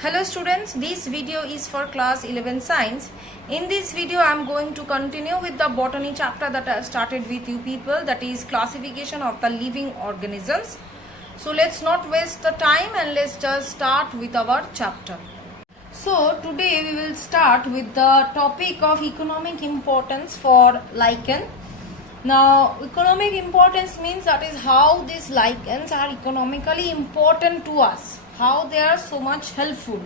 Hello students, this video is for class 11 science. In this video I am going to continue with the botany chapter that I started with you people, that is classification of the living organisms. So let's not waste the time and let's just start with our chapter. So today we will start with the topic of economic importance for lichen. Now economic importance means that is how these lichens are economically important to us, how they are so much helpful.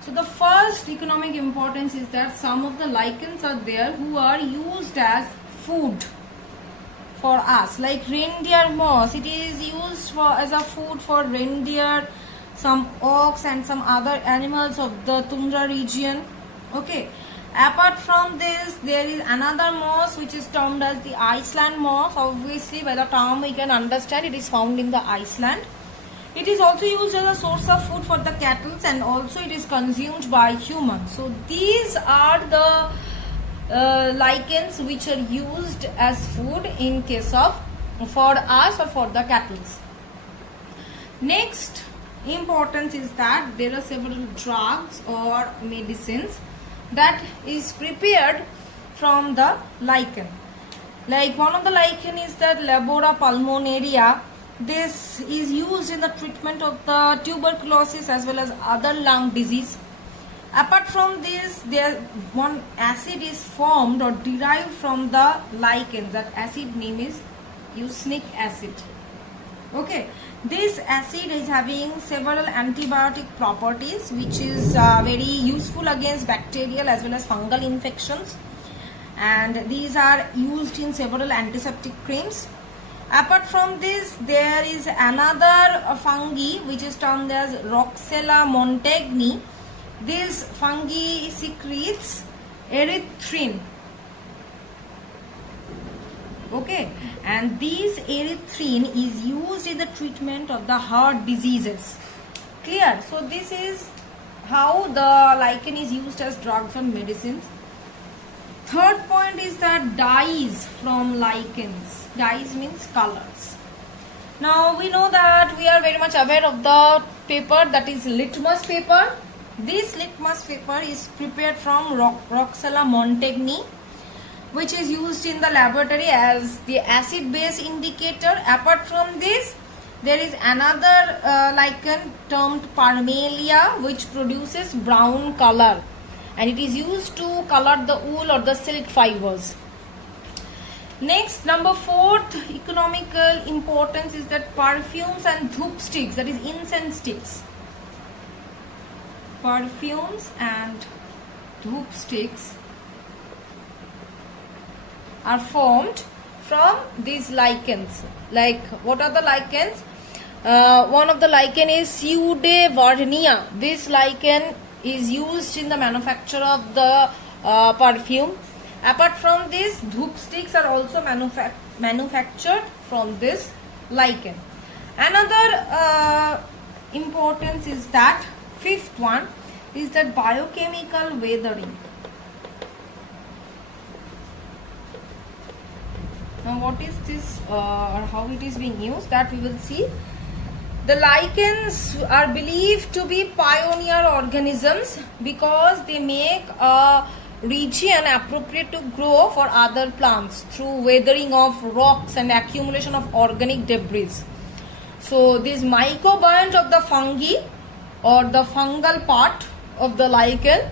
So the first economic importance is that some of the lichens are there who are used as food for us, like reindeer moss. It is used as a food for reindeer, some ox and some other animals of the tundra region. Okay, apart from this there is another moss which is termed as the Iceland moss. Obviously by the term we can understand it is found in the Iceland. It is also used as a source of food for the cattle and also it is consumed by humans. So these are the lichens which are used as food in case of for us or for the cattle. Next importance is that there are several drugs or medicines that is prepared from the lichen. Like one of the lichen is that Labora pulmonaria. This is used in the treatment of the tuberculosis as well as other lung disease. Apart from this, there one acid is formed or derived from the lichen. That acid name is eosinic acid. Okay, this acid is having several antibiotic properties which is very useful against bacterial as well as fungal infections, and these are used in several antiseptic creams. Apart from this, there is another fungi which is termed as Roxella montagni. This fungi secretes erythrin. Okay, and this erythrin is used in the treatment of the heart diseases. Clear? So this is how the lichen is used as drugs and medicines. Third point is that dyes from lichens. Dyes means colors. Now we know that we are very much aware of the paper, that is litmus paper. This litmus paper is prepared from Roxella montagni, which is used in the laboratory as the acid base indicator. Apart from this, there is another lichen termed Parmelia which produces brown color, and it is used to color the wool or the silk fibers. Next, number fourth economical importance is that perfumes and dhoop sticks, that is incense sticks. Perfumes and dhoop sticks are formed from these lichens. Like what are the lichens? One of the lichen is Pseudovernia. This lichen is used in the manufacture of the perfume. Apart from this, dhoop sticks are also manufactured from this lichen. Another importance is that fifth one is that biochemical weathering. Now what is this or how it is being used, that we will see. The lichens are believed to be pioneer organisms because they make a region appropriate to grow for other plants through weathering of rocks and accumulation of organic debris. So this mycobiont of the fungi or the fungal part of the lichen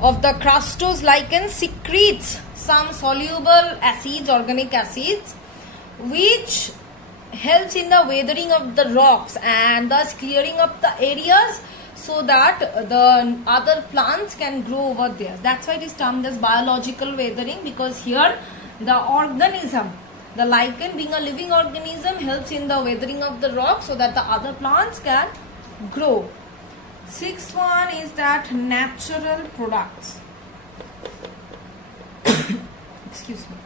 of the crustose lichen secretes some soluble acids, organic acids, which helps in the weathering of the rocks and thus clearing up the areas so that the other plants can grow over there. That's why it is termed as biological weathering, because here the organism, the lichen being a living organism, helps in the weathering of the rock so that the other plants can grow. Sixth one is that natural products. Excuse me.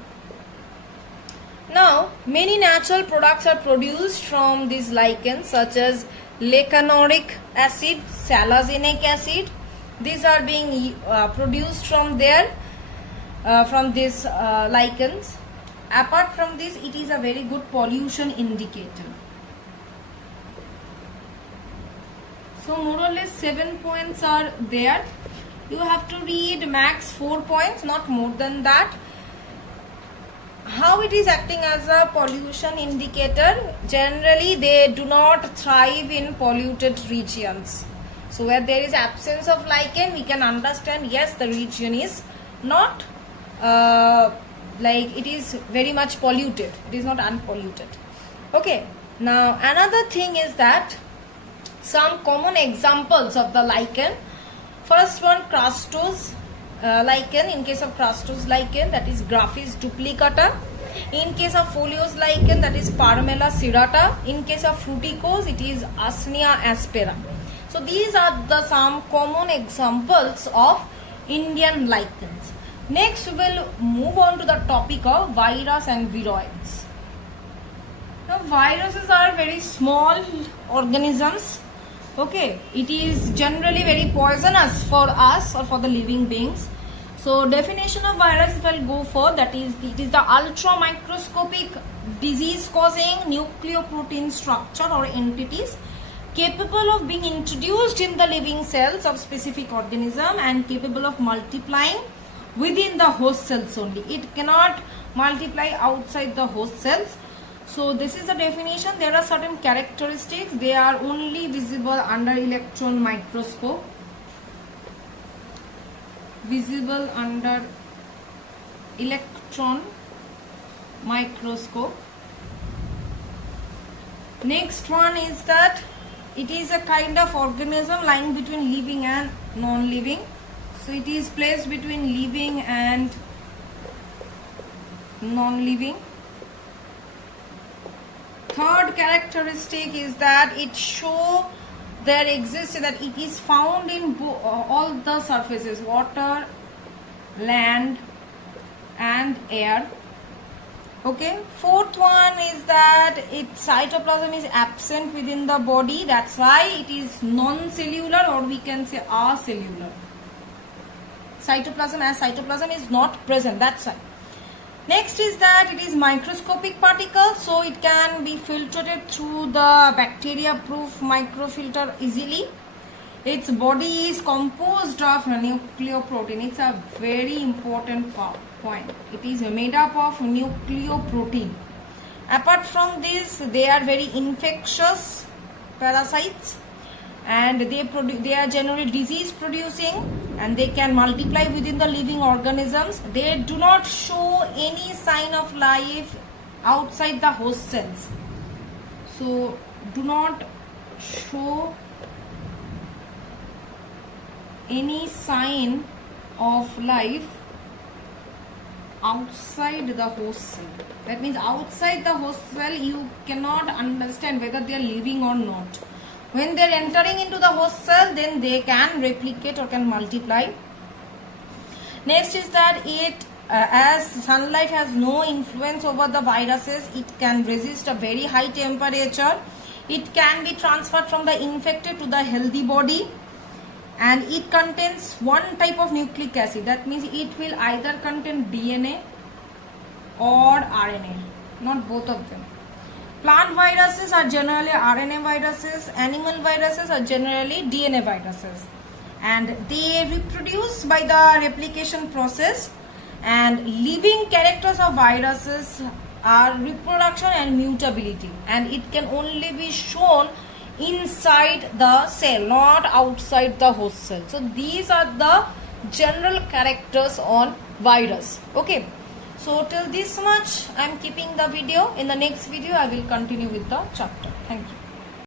Now, many natural products are produced from these lichens, such as lecanoric acid, salazinic acid. These are being produced from there, from these lichens. Apart from this, it is a very good pollution indicator. So more or less 7 points are there. You have to read max 4 points, not more than that. How it is acting as a pollution indicator? Generally, they do not thrive in polluted regions. So where there is absence of lichen, we can understand, yes, the region is not like it is very much polluted. It is not unpolluted. Okay. Now another thing is that some common examples of the lichen. First one, crustose lichen. In case of crustose lichen, that is Graphis duplicata. In case of foliose lichen, that is Parmela serrata. In case of fruticose, it is Asnia aspera. So these are the some common examples of Indian lichens. Next, we will move on to the topic of virus and viroids. Now, viruses are very small organisms. Okay, it is generally very poisonous for us or for the living beings. So, definition of virus, if I'll go for, that is, it is the ultra microscopic disease causing nucleoprotein structure or entities capable of being introduced in the living cells of specific organism and capable of multiplying within the host cells only. It cannot multiply outside the host cells. So this is the definition. There are certain characteristics. They are only visible under electron microscope. Visible under electron microscope. Next one is that it is a kind of organism lying between living and non-living. So it is placed between living and non-living. Third characteristic is that it shows there exists, that it is found in all the surfaces, water, land and air. Okay. Fourth one is that its cytoplasm is absent within the body. That's why it is non-cellular, or we can say acellular. Cytoplasm, as cytoplasm is not present, that's why. Next is that it is microscopic particle, so it can be filtered through the bacteria proof microfilter easily. Its body is composed of nucleoprotein. It's a very important point. It is made up of nucleoprotein. Apart from this, they are very infectious parasites, and they are generally disease producing, and they can multiply within the living organisms. They do not show any sign of life outside the host cells. So do not show any sign of life outside the host cell. That means outside the host cell you cannot understand whether they are living or not. When they are entering into the host cell, then they can replicate or can multiply. Next is that it, as sunlight has no influence over the viruses, it can resist a very high temperature. It can be transferred from the infected to the healthy body, and it contains one type of nucleic acid. That means it will either contain DNA or RNA, not both of them. Plant viruses are generally RNA viruses, animal viruses are generally DNA viruses, and they reproduce by the replication process, and living characters of viruses are reproduction and mutability, and it can only be shown inside the cell, not outside the host cell. So these are the general characters on virus. Okay. So till this much I am keeping the video. In the next video I will continue with the chapter. Thank you.